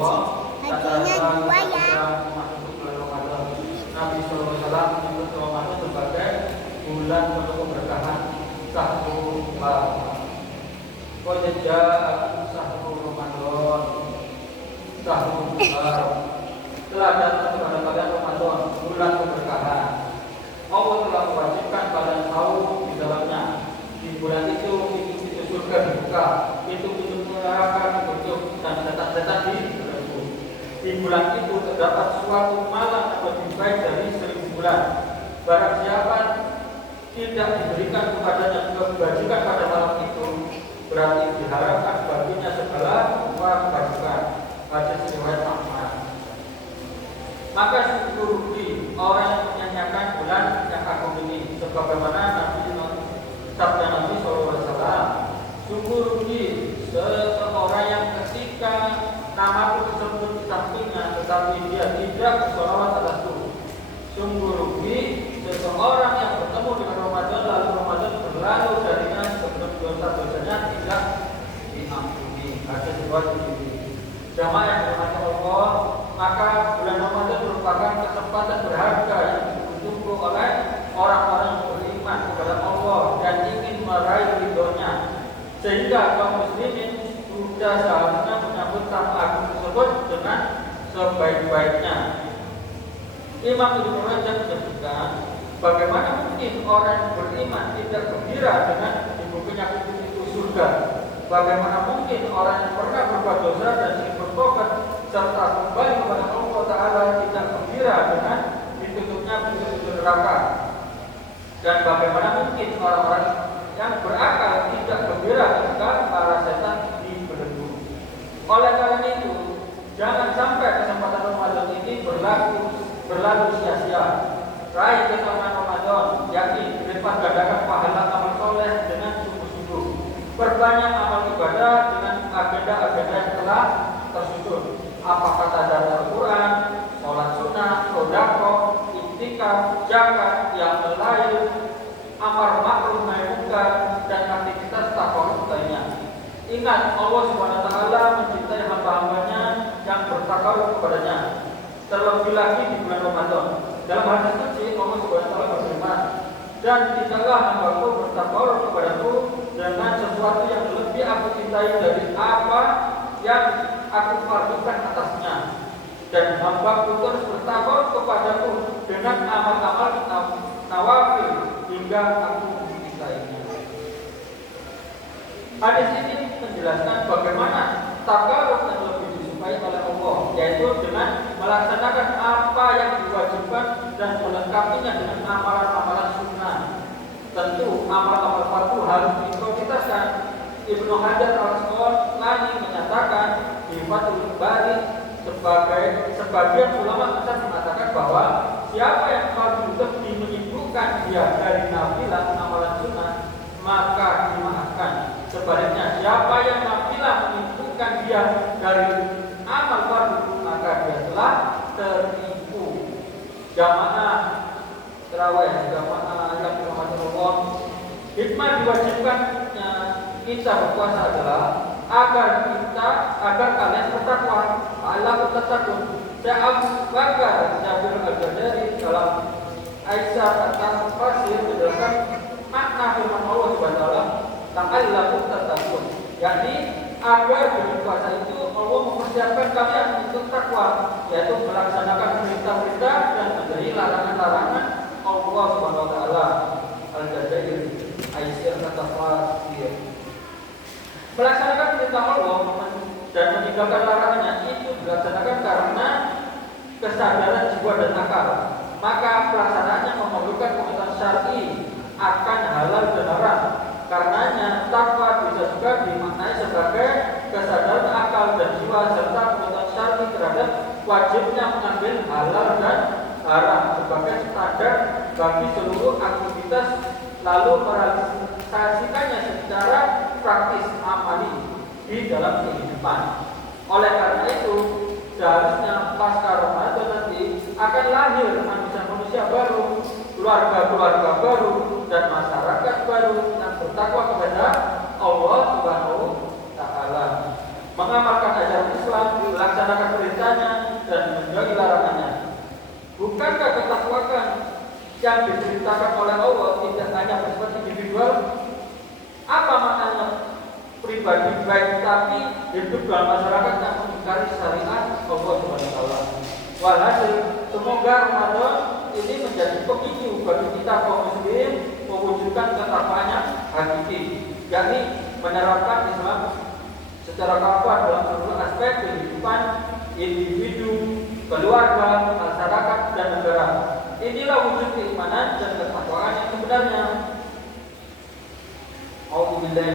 hajinya 2 ya. Nabi Sallallahu Alaihi Wasallam menyebut Ramadan sebagai bulan penuh keberkahan, syahrul barakah. Qad jaa'a syahrul Ramadan, syahrul barakah. Telah datang kepada kalian Ramadan, bulan keberkahan. Allah telah mewajibkan kalian saum di dalamnya. Di bulan itu pintu-pintu surga dibuka, pintu-pintu neraka ditutup, dan setan-setan dibelenggu. Di bulan itu terdapat suatu malam yang lebih baik dari 1000 bulan. Barang siapa tidak diberikan kepadanya kebajikan pada malam itu, berarti diharapkan baginya segala kebajikan. Hadis riwayat Ahmad. Maka sungguh rugi orang yang menyanyiakan bulan yang agung ini, sebagaimana sabda Nabi SAW. Sungguh rugi seseorang yang ketika nama tersebut di sampingnya, tetapi dia tidak bersolawat atasku. Sungguh rugi seseorang yang bertemu dengan Ramadan lalu Ramadan berlalu darinya sebelum dosa-dosanya tidak diampuni. Hadis riwayat Tirmidzi. Jamaah yang dirahmati Allah, maka bulan Ramadan merupakan kesempatan berharga yang ditunggu oleh orang-orang yang beriman kepada Allah dan ingin meraih ridhonya, sehingga kaum muslimin sudah seharusnya menyambut tamu agung tersebut dengan sebaik-baiknya. Imam Ibnu Rajab menyebutkan, bagaimana mungkin orang yang beriman tidak gembira dengan dibukanya pintu surga? Bagaimana mungkin orang yang pernah berbuat dosa dan sering bertobat serta kembali kepada Allah Ta'ala tidak gembira dengan ditutupnya pintu neraka? Dan bagaimana mungkin orang-orang yang berakal tidak gembira ketika para setan dibelenggu? Oleh karena itu, jangan sampai kesempatan Ramadan ini berlalu sia-sia. Raih keutamaan Ramadan, yakni berlipat gandakan pahala amal soleh dengan sungguh-sungguh. Perbanyak amal ibadah dengan agenda-agenda yang telah tersusun. Apa kata dari Al-Quran, sholat sunnah, sedekah, iktikaf, zakat, yang lain, amar ma'ruf nahi munkar, dan aktivitas takarrub lainnya. Ingat, Allah Subhanahu wa taala mencintai hamba-hambanya yang bertakarrub kepadanya. Terlebih lagi di bulan Ramadan. Dalam hadis suci Allah Subhanahu wa taala berfirman, dan tidaklah hambaku bertakarrub kepadaku dengan sesuatu yang lebih aku cintai dari apa yang aku fardukan atasnya, dan hambaku terus bertakarrub kepadaku dengan amal-amal nawafil hingga aku mencintainya. Hadis ini menjelaskan bagaimana takarrub yang lebih disukai oleh Allah, yaitu dengan melaksanakan apa yang diwajibkan dan melengkapinya dengan amalan-amalan sunnah. Tentu amal-amal fardu harus diprioritaskan. Ibnu Hajar al-Asqalani menyatakan di Fathul Bari, sebagian ulama besar mengatakan bahwa siapa yang fardu lebih menyibukkan dia dari nafilah amalan sunnah, maka dimaafkan. Sebaliknya, siapa yang nafilah menyibukkan dia dari amal fardu, maka dia telah tertipu. Jamaah tarawih, jamaah yang dirahmati Allah, hikmah diwajibkannya kita berpuasa adalah agar kalian bertakwa. Allah bertakwa. Abu Bakar Jabir al-Ghazali dalam Aisyah at-Tafsir menjelaskan makna firman Allah Subhanahu wa taala, ta'allahu tattaqun, yakni agar berpuasa itu Allah mempersiapkan kalian untuk takwa, yaitu melaksanakan perintah-perintah dan menjauhi larangan-larangan Allah Subhanahu wa taala. Al-Ghazali Aisyah at-Tafsir. Melaksanakan perintah Allah dan meninggalkan larangannya itu dilaksanakan karena kesadaran jiwa dan akal. Maka pelaksanaannya memerlukan pengetahuan syar'i akan halal dan haram. Karenanya takwa bisa juga dimaknai sebagai kesadaran akal dan jiwa serta pengetahuan syar'i terhadap wajibnya mengambil halal dan haram sebagai standar bagi seluruh aktivitas, lalu merealisasikannya secara praktis amali di dalam kehidupan. Oleh karena itu, seharusnya pasca Ramadan nanti akan lahir manusia baru, keluarga-keluarga baru, dan masyarakat baru yang bertakwa kepada Allah Subhanahu wa taala. Mengamalkan ajaran Islam, melaksanakan yang diceritakan oleh Allah tidak hanya bersifat individual. Apa maknanya pribadi baik tapi hidup dalam masyarakat yang mengingkari syariat Allah SWT. Walhasil semoga Ramadan ini menjadi pemicu bagi kita kaum muslim mewujudkan ketakwaan yang hakiki, yakni menerapkan Islam secara kafah dalam